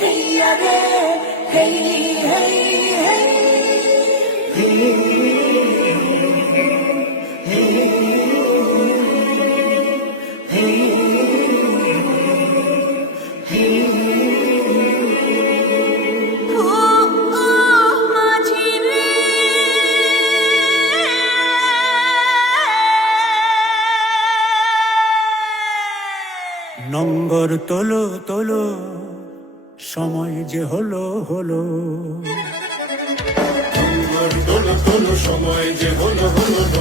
হেইয়া রে হেই হেই নঙ্গর তোলো তোলো সময় যে হলো হলো। সময় যে হলো হলো।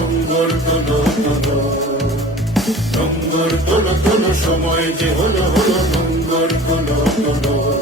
ডঙ্গর তোলো সময় যে হলো হলো। ডঙ্গর তোলো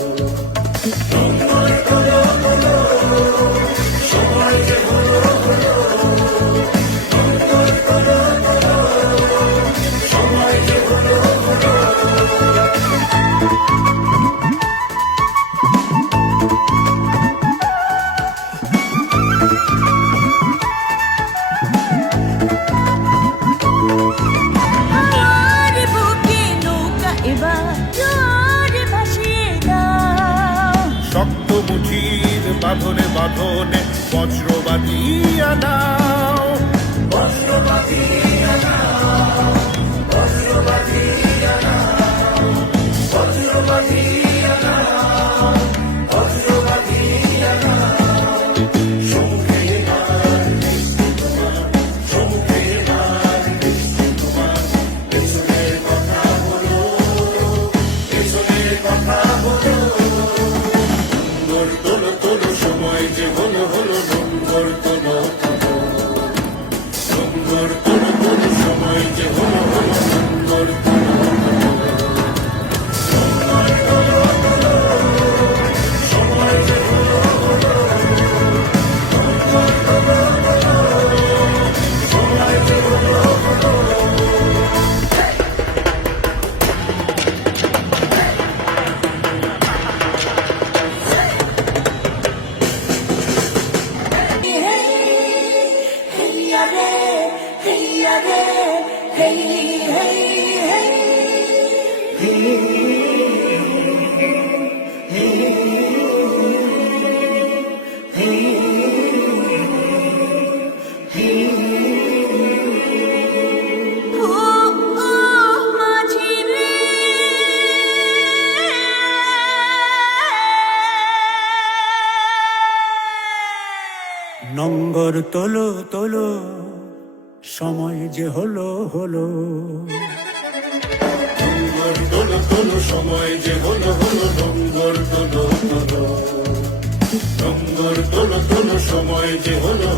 শক্ত মুঠির বাঁধনে বাঁধনে বজ্র বাঁধিয়া নাও বজ্র বাঁধিয়া নাও হেইয়া রে হেইয়া রে হেই হেই হেই নঙ্গর তোলো তোলো, সময় যে হলো হলো। ডঙ্গর তোলো সময় যে হলো হলো। নঙ্গর তোলো তোলো। নঙ্গর তোলো তোলো, সময় যে হলো